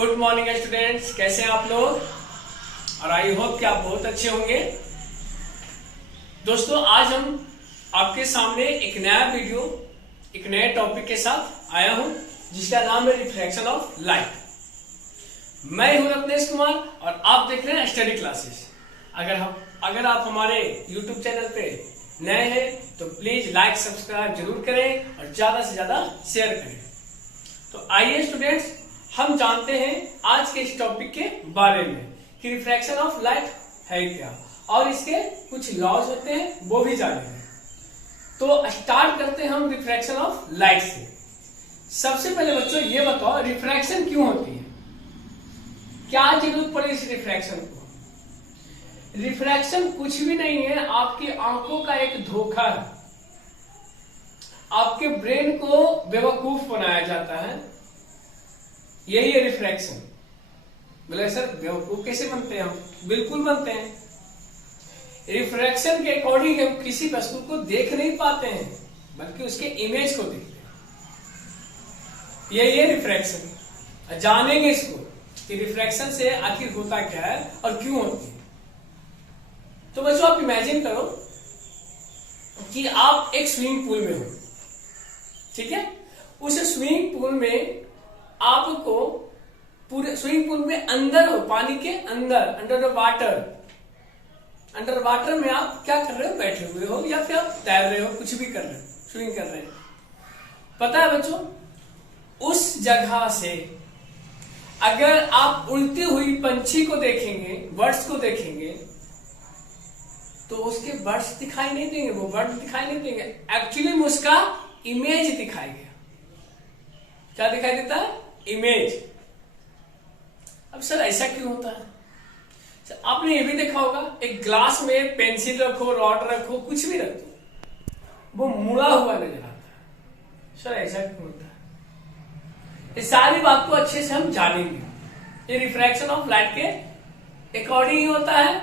Good morning students, कैसे हैं आप लोग। और आई होप कि आप बहुत अच्छे होंगे। दोस्तों, आज हम आपके सामने एक नया वीडियो, एक नए टॉपिक के साथ आया हूं, जिसका नाम है रिफ्रैक्शन ऑफ लाइट। मैं हूं रत्नेश कुमार और आप देख रहे हैं स्टडी क्लासेस। अगर आप हमारे YouTube चैनल पे नए हैं तो प्लीज लाइक सब्सक्राइब जरूर करें और ज्यादा से ज्यादा शेयर करें। तो आइए स्टूडेंट्स, हम जानते हैं आज के इस टॉपिक के बारे में कि रिफ्रैक्शन ऑफ लाइट है क्या और इसके कुछ लॉज होते हैं वो भी जानेंगे। तो स्टार्ट करते हैं हम रिफ्रैक्शन ऑफ लाइट से। सबसे पहले बच्चों ये बताओ, रिफ्रैक्शन क्यों होती है, क्या जरूरत पड़ी इस रिफ्रैक्शन को। रिफ्रैक्शन कुछ भी नहीं है, आपकी आंखों का एक धोखा है। आपके ब्रेन को बेवकूफ बनाया जाता है, यही है रिफ्रैक्शन। बोले सर बेवकूफ कैसे बनते हैं हम? बिल्कुल बनते हैं। रिफ्रैक्शन के अकॉर्डिंग हम किसी वस्तु को देख नहीं पाते हैं, बल्कि उसके इमेज को देखते हैं। यही है रिफ्रैक्शन। जानेंगे इसको कि रिफ्रैक्शन से आखिर होता क्या है और क्यों होती है। तो बच्चों, आप इमेजिन करो कि आप एक स्विमिंग पूल में हो, ठीक है। उस स्विमिंग पूल में आपको पूरे स्विमिंग पूल में अंदर हो, पानी के अंदर, under the water. Under water में आप क्या कर रहे हो? बैठे हुए हो या फिर आप तैर रहे हो, कुछ भी कर रहे हो, स्विमिंग कर रहे हो। पता है बच्चों, उस जगह से अगर आप उड़ती हुई पंछी को देखेंगे, बर्ड्स को देखेंगे, तो उसके बर्ड्स दिखाई नहीं देंगे, वो बर्ड दिखाई नहीं देंगे। एक्चुअली में उसका इमेज दिखाई गया। क्या दिखाई देता है? इमेज। अब सर ऐसा क्यों होता है? सर आपने ये भी देखा होगा, एक ग्लास में पेंसिल रखो, रॉड रखो, कुछ भी रखो, वो मुड़ा हुआ नजर आता है। सर ऐसा क्यों होता है? इस सारी बात को अच्छे से हम जानेंगे। ये रिफ्रैक्शन ऑफ लाइट के अकॉर्डिंग ही होता है,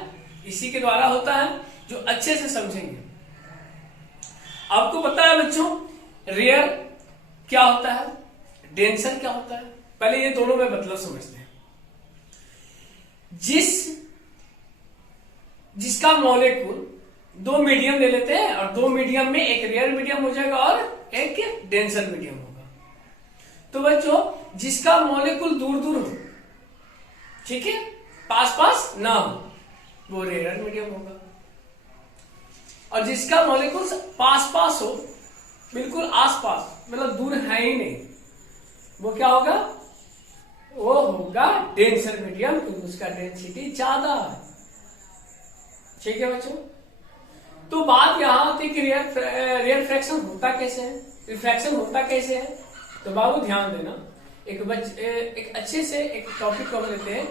इसी के द्वारा होता है, जो अच्छे से समझेंगे। आपको पता है बच्चों, रेयर क्या होता है, डेंसर क्या होता है? पहले ये दोनों में मतलब समझते हैं। जिसका मॉलिक्यूल दो मीडियम ले लेते हैं और दो मीडियम में एक रेयर मीडियम हो जाएगा और एक डेंसर मीडियम होगा। तो बच्चों, जिसका मॉलिक्यूल दूर दूर हो, ठीक है, पास पास ना हो, वो रेयर मीडियम होगा। और जिसका मॉलिक्यूल पास पास हो, बिल्कुल आस पास, मतलब दूर है ही नहीं, वो क्या होगा? वो होगा डेंसर मीडियम, क्योंकि उसका डेंसिटी ज्यादा है। ठीक है बच्चों। तो बात यहां आती कि रेयर फ्रैक्शन होता कैसे है, रिफ्रैक्शन होता कैसे है। तो बाबू ध्यान देना, एक अच्छे से एक टॉपिक को लेते हैं।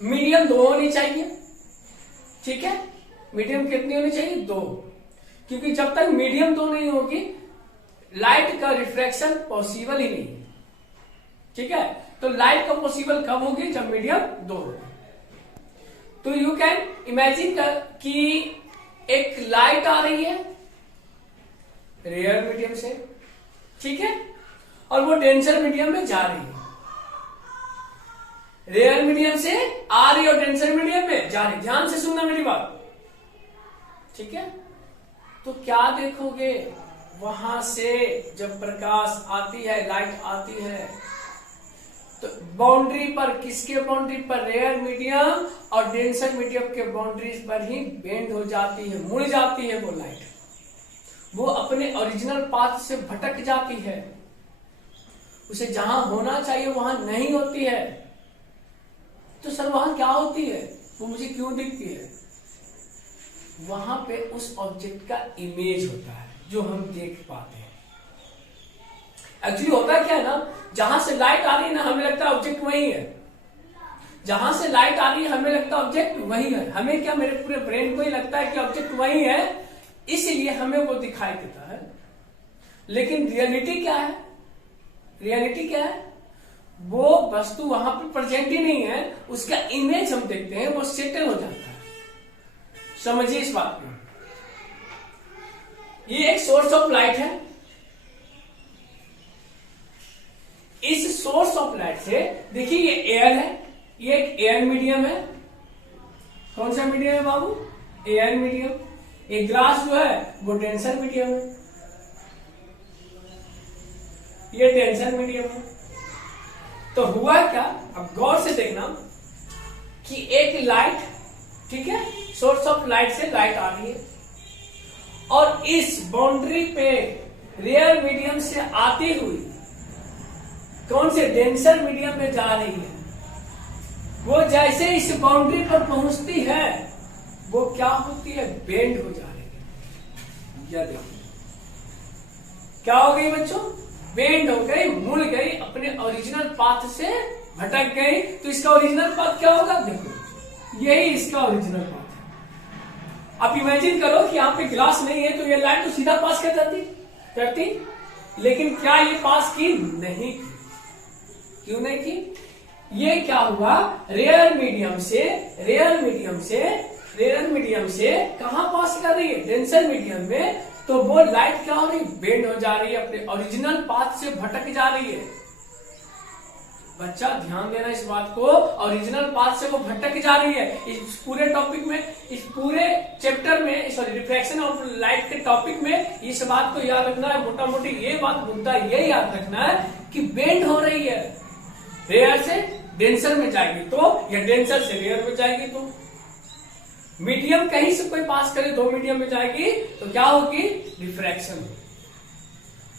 मीडियम दो होनी चाहिए, ठीक है। मीडियम कितनी होनी चाहिए? दो। क्योंकि जब तक मीडियम दो नहीं होगी, लाइट का रिफ्रैक्शन पॉसिबल ही नहीं, ठीक है। तो लाइट का पॉसिबल कब होगी? जब मीडियम दो होगी। तो यू कैन इमेजिन कि एक लाइट आ रही है रेयर मीडियम से, ठीक है, और वो डेंसर मीडियम में जा रही है। रेयर मीडियम से आ रही और डेंसर मीडियम में जा रही। ध्यान से सुनना मेरी बात, ठीक है। तो क्या देखोगे, वहां से जब प्रकाश आती है, लाइट आती है, तो बाउंड्री पर, किसके बाउंड्री पर? रेयर मीडियम और डेंसर मीडियम के बाउंड्रीज पर ही बेंड हो जाती है, मुड़ जाती है वो लाइट। वो अपने ओरिजिनल पाथ से भटक जाती है, उसे जहां होना चाहिए वहां नहीं होती है। तो सर वहां क्या होती है, वो मुझे क्यों दिखती है? वहां पे उस ऑब्जेक्ट का इमेज होता है, जो हम देख पाते हैं। एक्चुअली होता क्या है ना, जहां से लाइट आ रही है ना, हमें लगता है ऑब्जेक्ट वही है। जहां से लाइट आ रही है हमें लगता है ऑब्जेक्ट वही है। हमें क्या, मेरे पूरे ब्रेन को ही लगता है कि ऑब्जेक्ट वही है, इसलिए हमें वो दिखाई देता है। लेकिन रियलिटी क्या है? रियलिटी क्या है? वो वस्तु वहां पर प्रेजेंट ही नहीं है, उसका इमेज हम देखते हैं, वो सेटल हो जाता है। समझिए इस बात को। ये एक सोर्स ऑफ लाइट है, इस सोर्स ऑफ लाइट से, देखिए ये एयर है, ये एक एयर मीडियम है। कौन सा मीडियम है बाबू? Air medium. एक ग्लास जो है वो डेंसर मीडियम है, ये डेंसर मीडियम है। तो हुआ क्या, अब गौर से देखना कि एक लाइट, ठीक है, सोर्स ऑफ लाइट से लाइट आ रही है और इस बाउंड्री पे रेयर मीडियम से आती हुई कौन से डेंसर मीडियम में जा रही है। वो जैसे इस बाउंड्री पर पहुंचती है वो क्या होती है, बेंड हो जा रही है। या देखिए क्या हो गई बच्चों, बेंड हो गई, मुड़ गई, अपने ओरिजिनल पाथ से भटक गई। तो इसका ओरिजिनल पाथ क्या होगा, देखो यही इसका ओरिजिनल पाथ है। आप इमेजिन करो कि यहाँ पे ग्लास नहीं है तो ये लाइट तो सीधा पास कर करती, लेकिन क्या ये पास की? नहीं की। क्यों नहीं की? ये क्या हुआ, रेयर मीडियम से कहां पास कर रही है, डेंसर मीडियम में। तो वो लाइट क्या हो रही, बेंड हो जा रही है, अपने ओरिजिनल पाथ से भटक जा रही है। बच्चा ध्यान देना इस बात को, ओरिजिनल पाथ से वो भटक जा रही है। इस पूरे टॉपिक में, इस पूरे चैप्टर में, सॉरी रिफ्रैक्शन ऑफ लाइट के टॉपिक में इस बात को याद रखना है। मोटा मोटी ये बात, मुद्दा ये याद रखना है कि बेंड हो रही है, रेयर से डेंसर में जाएगी तो, या डेंसर से रेयर में जाएगी तो। मीडियम कहीं से कोई पास करे, दो मीडियम में जाएगी तो क्या होगी, रिफ्रैक्शन।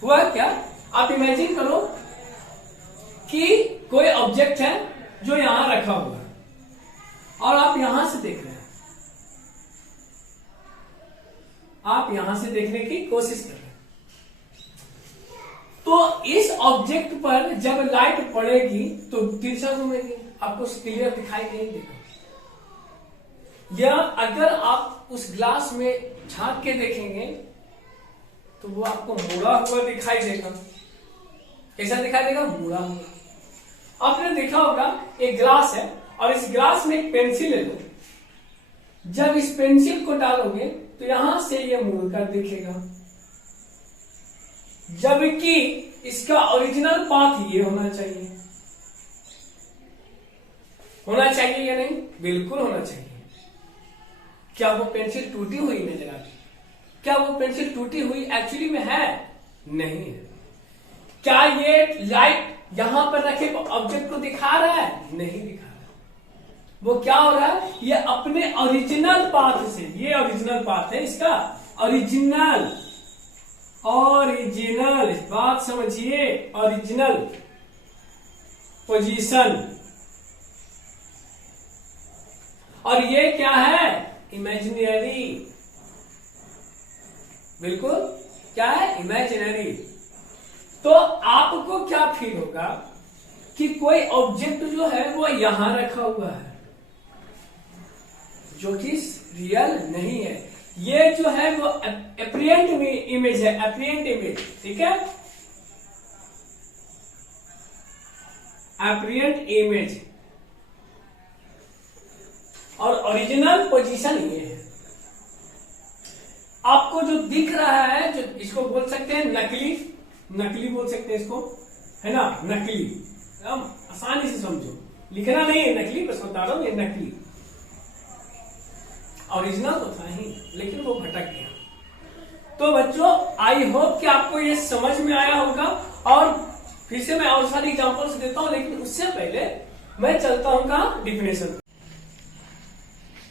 हुआ क्या, आप इमेजिन करो कि कोई ऑब्जेक्ट है जो यहां रखा हुआ है और आप यहां से देख रहे हैं, आप यहां से देखने की कोशिश कर रहे हैं। तो इस ऑब्जेक्ट पर जब लाइट पड़ेगी तो तिरछा घूमेगी, आपको क्लियर दिखाई नहीं देगा। या अगर आप उस ग्लास में झांक के देखेंगे तो वो आपको मुड़ा हुआ दिखाई देगा। कैसा दिखाई देगा, मुड़ा हुआ। आपने देखा होगा एक ग्लास है और इस ग्लास में एक पेंसिल ले लो, जब इस पेंसिल को डालोगे तो यहां से ये मुड़कर दिखेगा, जबकि इसका ओरिजिनल पाथ ये होना चाहिए। होना चाहिए या नहीं, बिल्कुल होना चाहिए। क्या वो पेंसिल टूटी हुई नजर आती, क्या वो पेंसिल टूटी हुई एक्चुअली में है, नहीं है। क्या ये लाइट यहां पर रखे ऑब्जेक्ट को दिखा रहा है, नहीं दिखा रहा। वो क्या हो रहा है, ये अपने ओरिजिनल पाथ से, ये ओरिजिनल पाथ है इसका, ओरिजिनल बात समझिए, ओरिजिनल पोजीशन। और ये क्या है, इमेजिनरी। बिल्कुल क्या है, इमेजिनरी। तो आपको क्या फील होगा कि कोई ऑब्जेक्ट जो है वो यहां रखा हुआ है, जो कि रियल नहीं है। ये जो है वो एप्रिएंट इमेज है, एप्रिएंट इमेज, ठीक है, एप्रिएंट इमेज। और ओरिजिनल पोजीशन ये है। आपको जो दिख रहा है, जो इसको बोल सकते हैं नकली बोल सकते हैं इसको, है ना, नकली। हम आसानी से समझो, लिखना नहीं है नकली, बस बता रहा हूं ये नकली। ओरिजिनल तो था ही, लेकिन वो भटक गया। तो बच्चों आई होप कि आपको ये समझ में आया होगा। और फिर से मैं और सारी एग्जांपल्स देता हूं, लेकिन उससे पहले मैं चलता हूं कहां, डिफिनेशन।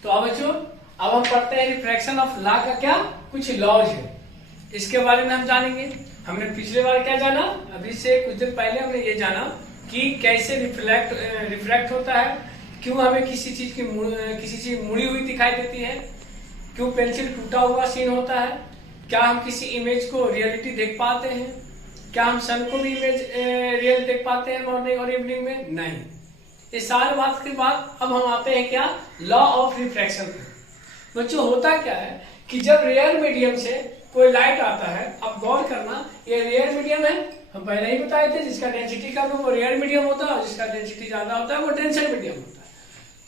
तो अब बच्चों अब हम पढ़ते हैं रिफ्रैक्शन ऑफ लॉ का क्या कुछ लॉज है, इसके बारे में हम जानेंगे। हमने पिछले बार क्या जाना, अभी से कुछ दिन पहले हमने ये जाना कि कैसे रिफ्रैक्ट होता है, क्यों हमें किसी चीज मुड़ी हुई दिखाई देती है, क्यों पेंसिल टूटा हुआ सीन होता है, क्या हम किसी इमेज को रियलिटी देख पाते हैं, क्या हम सन को भी इमेज रियल देख पाते हैं मॉर्निंग और इवनिंग में, नहीं। ये सारी बात के बाद अब हम आते हैं क्या, लॉ ऑफ रिफ्रैक्शन पे। बच्चों होता क्या है कि जब रेयर मीडियम से कोई लाइट आता है, अब गौर करना, ये रेयर मीडियम है, हम पहले ही बताए थे, जिसका डेंसिटी कम है वो रेयर मीडियम होता है, और जिसका डेंसिटी ज्यादा होता है वो डेंसर मीडियम होता है।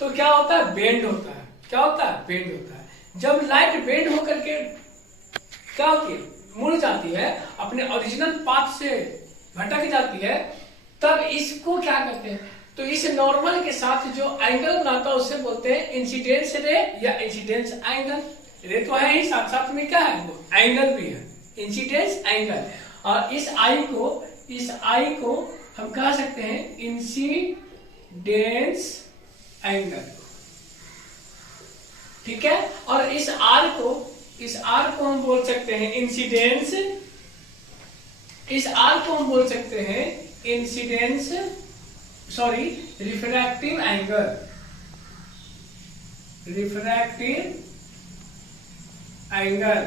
तो क्या होता है, बेंड होता है। क्या होता है, बेंड होता है। जब लाइट बेंड होकर के क्या होती है, मुड़ जाती है, अपने ओरिजिनल पाथ से भटक जाती है, तब इसको क्या करते हैं, तो इस नॉर्मल के साथ जो एंगल बनाता है उसे बोलते हैं इंसिडेंस रे या इंसिडेंस एंगल। रे तो है ही, साथ साथ में क्या है, वो एंगल भी है, इंसिडेंस एंगल। और इस आई को हम कह सकते हैं इंसिडेंस एंगल, ठीक है। और इस आर को हम बोल सकते हैं इंसिडेंस, इस आर को हम बोल सकते हैं रिफ्रैक्टिव एंगल,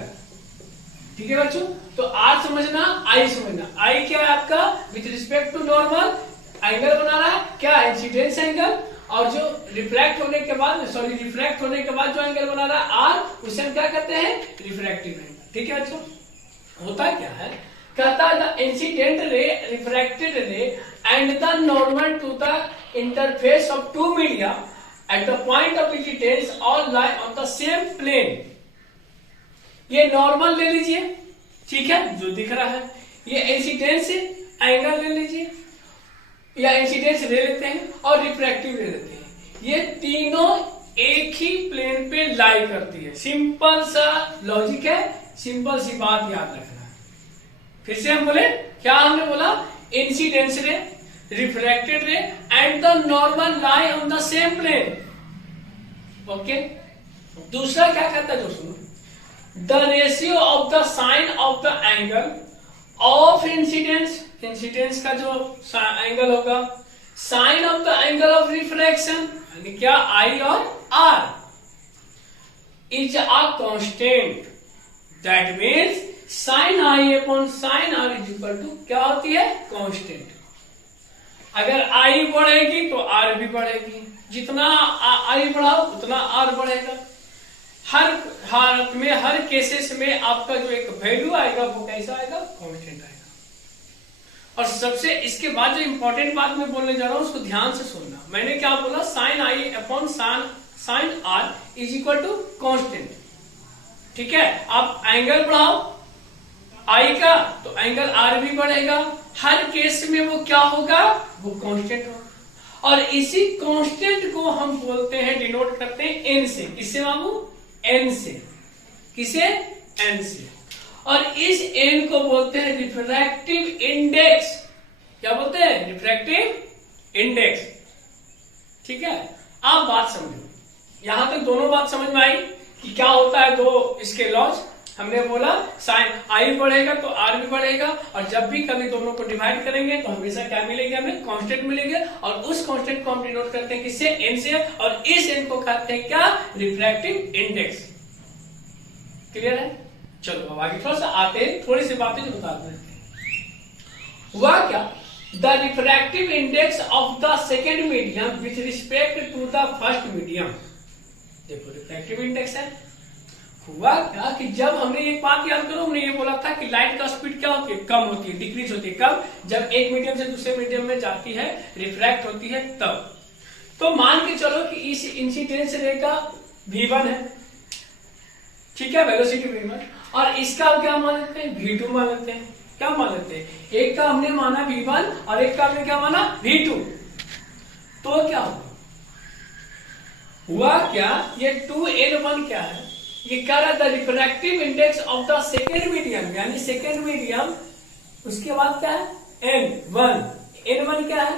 ठीक है बच्चों। तो आर समझना, आई समझना। आई क्या है आपका, with respect to normal angle बना रहा है, क्या इंसिडेंस एंगल। और जो रिफ्रैक्ट होने के बाद जो एंगल बना रहा है आर, उसे हम क्या कहते हैं, रिफ्रैक्टिव एंगल, ठीक है बच्चों। होता क्या है, कहता है the incident ray, refracted ray and the normal to the interface of two media at the point of incidence all lie on the same plane. ये नॉर्मल ले लीजिए, ठीक है, जो दिख रहा है। ये इंसिडेंस एंगल ले लीजिए या इंसिडेंस ले लेते हैं, और रिफ्रैक्टिव ले लेते हैं। ये तीनों एक ही प्लेन पे लाई करती है। सिंपल सा लॉजिक है, सिंपल सी बात याद रखना है। फिर से हम बोले, क्या हमने बोला, incidence ray, refracted ray and the normal lie on the same plane, okay. दूसरा क्या कहता है दोस्तों, the ratio of the sine of the angle of incidence, incidence का जो एंगल होगा, sine of the angle of refraction, यानी क्या, आई और R, is a constant. That means sine I upon sine R is equal to क्या होती है, constant. अगर आई बढ़ेगी तो आर भी बढ़ेगी, जितना आई बढ़ाओ उतना आर बढ़ेगा। हर हालत में, हर केसेस में आपका जो एक वैल्यू आएगा वो कैसा आएगा, कांस्टेंट आएगा। और सबसे इसके बाद जो इंपॉर्टेंट बात मैं बोलने जा रहा हूं उसको ध्यान से सुनना। मैंने क्या बोला, sine I upon sine R is equal to constant, ठीक है। आप एंगल बढ़ाओ आई का तो एंगल आर भी बढ़ेगा, हर केस में वो क्या होगा, वो कांस्टेंट होगा। और इसी कांस्टेंट को हम बोलते हैं, डिनोट करते हैं एन से। किससे बाबू, एन से। किसे, एन से। और इस एन को बोलते हैं रिफ्रैक्टिव इंडेक्स। क्या बोलते हैं, रिफ्रैक्टिव इंडेक्स, ठीक है। आप बात समझो, यहां तक दोनों बात समझ में आई कि क्या होता है दो इसके लॉज। हमने बोला साइन आई बढ़ेगा तो आर भी बढ़ेगा, और जब भी कभी दोनों को डिवाइड करेंगे तो हमेशा क्या मिलेगा, हमें कांस्टेंट मिलेंगे। और उस कांस्टेंट को हम डिनोट करते हैं किससे, एन से। और इस एन को कहते हैं क्या, रिफ्रैक्टिव इंडेक्स। क्लियर है। चलो अब आगे थोड़ा सा आते हैं, थोड़ी सी बातें जो बताते हैं। हुआ क्या, the refractive index of the second medium with respect to the first medium. देखो रिफ्रैक्टिव इंडेक्स है। हुआ क्या कि जब हमने एक बात याद करो, हमने ये बोला था कि लाइट का स्पीड क्या होती है, कम होती है, डिक्रीज होती है। कब, जब एक मीडियम से दूसरे मीडियम में जाती है, रिफ्रैक्ट होती है तब। तो मान के चलो कि इस इंसिडेंस रे का v1 है, ठीक है, वेलोसिटी v1, और इसका क्या मान लेते हैं, v2 मान लेते हैं। क्या मान लेते हैं, एक का हमने माना v1 और एक का हमने क्या माना, v2। तो क्या हुआ क्या, ये 2n1 क्या है, ये कह रहा था refractive index of the second medium, यानी सेकेंड मीडियम, उसके बाद क्या है, n1। n1 क्या है,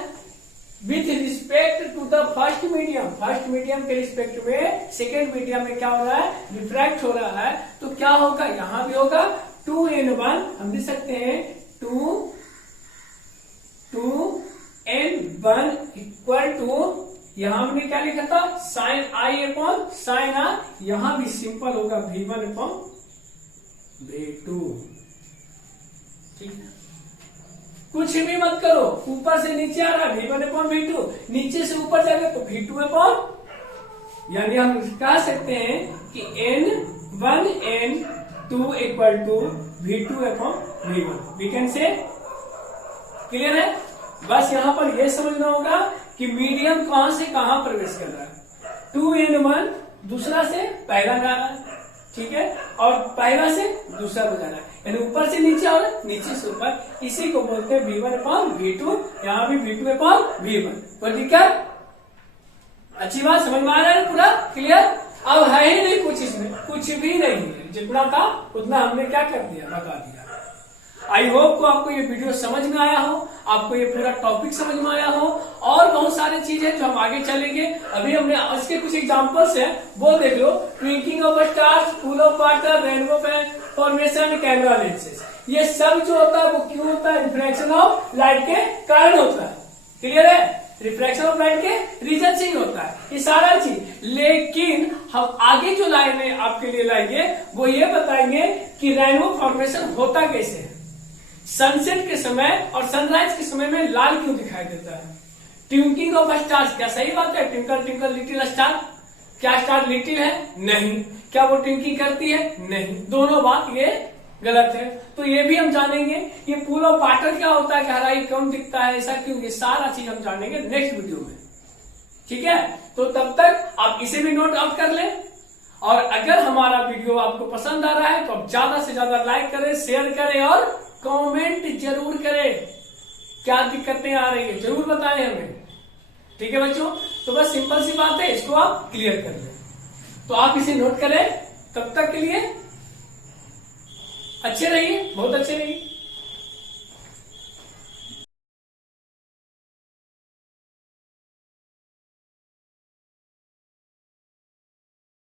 with respect to the first medium, first medium के रिस्पेक्ट में सेकेंड मीडियम में क्या हो रहा है, रिफ्रैक्ट हो रहा है। तो क्या होगा, यहां भी होगा 2n1, हम लिख सकते हैं 2n1 इक्वल टू, यहां हमने क्या लिखा था, sine I upon sine R, यहां भी सिंपल होगा v1 अपॉन v2, ठीक है। कुछ भी मत करो, ऊपर से नीचे आ रहा है v1 अपॉन v2, नीचे से ऊपर जाएगा तो v2 अपॉन, यानी हम कह सकते हैं कि n1 n2 equal to v2 upon v1। We can say, clear है। बस यहां पर यह समझना होगा कि मीडियम कहां से कहां प्रवेश कर रहा है। 2n1 दूसरा से पहला जा रहा है, ठीक है, और पहला से दूसरा बजाना, यानी ऊपर से नीचे और नीचे से ऊपर, इसी को बोलते हैं V1/V2, यहाँ भी V2/V1। कोई दिक्कत? अच्छी बात, समझ में आ रहा है? पूरा क्लियर? अब है ही नहीं कुछ, इसमें कुछ भी नहीं है, जितना था उतना हमने क्या कर दिया, बता दिया। आई होप को आपको ये वीडियो समझ में आया हो, आपको ये पूरा टॉपिक समझ में आया हो, और बहुत सारे चीजें जो हम आगे चलेंगे। अभी हमने इसके कुछ एग्जांपल्स हैं, वो देख लो। Twinkling of stars, pool of water, rainbow formation, camera lenses, ये सब जो होता है वो क्यों होता है? रिफ्रैक्शन ऑफ लाइट के कारण होता है। क्लियर है? रिफ्रैक्शन ऑफ लाइट के रीजन से ही होता है ये सारा चीज। लेकिन हम आगे जो लाइनें आपके लिए लाएंगे वो ये बताएंगे कि रेनबो फॉर्मेशन होता कैसे है, सनसेट के समय और सनराइज के समय में लाल क्यों दिखाई देता है। ट्विंकिंग ऑफ स्टार्स, क्या सही बात है? ट्विंकल ट्विंकल लिटिल स्टार, क्या स्टार लिटिल है? नहीं। क्या वो ट्विंकिंग करती है? नहीं। दोनों बात ये गलत है। तो ये भी हम जानेंगे। ये पूल ऑफ वाटर क्या होता है, गहराई कम दिखता है, ऐसा क्यों, ये सारा चीज हम जानेंगे नेक्स्ट वीडियो में। ठीक है, तो तब तक आप इसे भी नोट आउट कर लें, और अगर हमारा वीडियो आपको पसंद आ रहा है तो आप ज्यादा से ज्यादा लाइक करें, शेयर करें और कमेंट जरूर करें। क्या दिक्कतें आ रही है जरूर बताएं हमें। ठीक है बच्चों, तो बस सिंपल सी बात है, इसको आप क्लियर कर लें। तो आप इसे नोट करें। तब तक के लिए अच्छे रहिए, बहुत अच्छे रहिए।